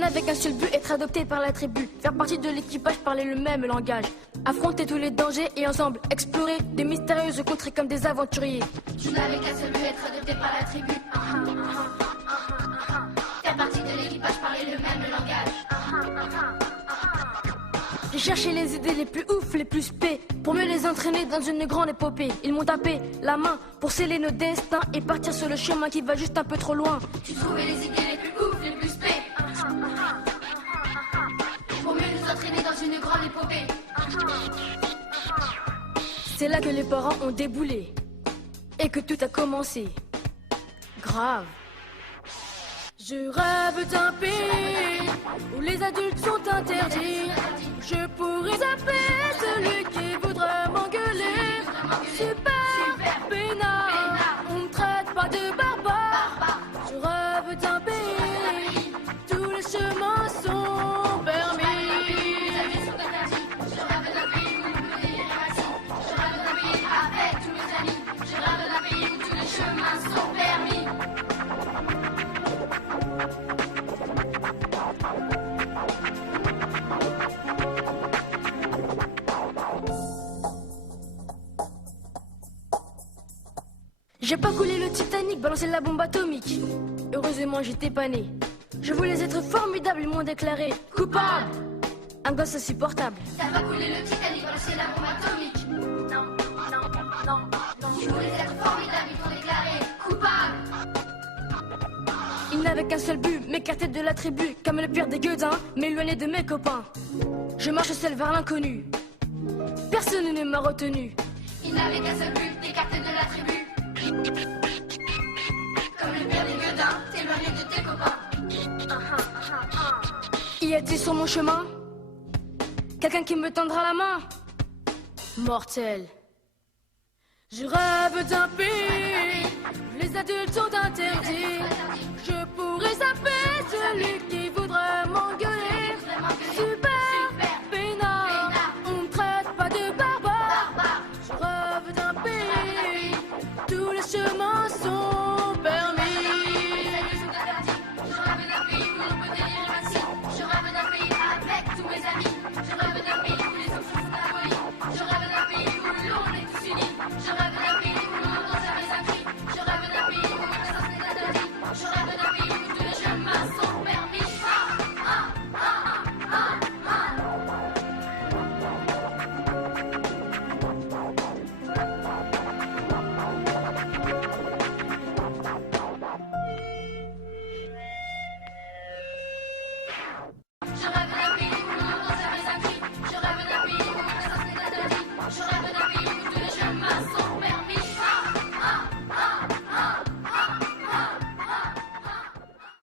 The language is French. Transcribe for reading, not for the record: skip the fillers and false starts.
n'avais qu'un seul but, être adopté par la tribu. Faire partie de l'équipage, parler le même langage. Affronter tous les dangers et ensemble explorer des mystérieuses contrées comme des aventuriers. Je n'avais qu'un seul but, être adopté par la tribu. Faire partie de l'équipage, parler le même langage. J'ai cherché les idées les plus ouf, les plus spé, pour mieux les entraîner dans une grande épopée. Ils m'ont tapé la main pour sceller nos destins et partir sur le chemin qui va juste un peu trop loin. Tu trouvais les idées les plus ouf, les plus spé, pour mieux nous entraîner dans une grande épopée. C'est là que les parents ont déboulé et que tout a commencé. Grave. Je rêve d'un pays où les adultes sont interdits. Je pourrais zapper celui qui voudrait m'engueuler. Super peinard, on ne traite pas de barbare. Je rêve d'un pays, tous les chemins sont permis. Les adultes sont interdits. Je rêve d'un pays où tout est ainsi. Je rêve d'un pays avec tous mes amis. Je rêve d'un pays où tous les chemins sont permis. J'ai pas coulé le Titanic, balancé la bombe atomique. Heureusement, j'étais pas né. Je voulais être formidable, ils m'ont déclaré coupable. Un gosse insupportable. Ça va couler le Titanic, balancer la bombe atomique. Non, non, non, non. Tu voulais être formidable, ils t'ont déclaré coupable. Il n'avait qu'un seul but, m'écarter de la tribu. Comme le pire des gueudins, m'éloigner de mes copains. Je marche seul vers l'inconnu. Personne ne m'a retenu. Il n'avait qu'un seul but, d'écarter de la tribu. Comme le père des gueudins, t'éloigner de tes copains. Y a-t-il sur mon chemin quelqu'un qui me tendra la main? Mortel. Je rêve d'un pays où les adultes sont interdits. Je pourrais zapper celui qui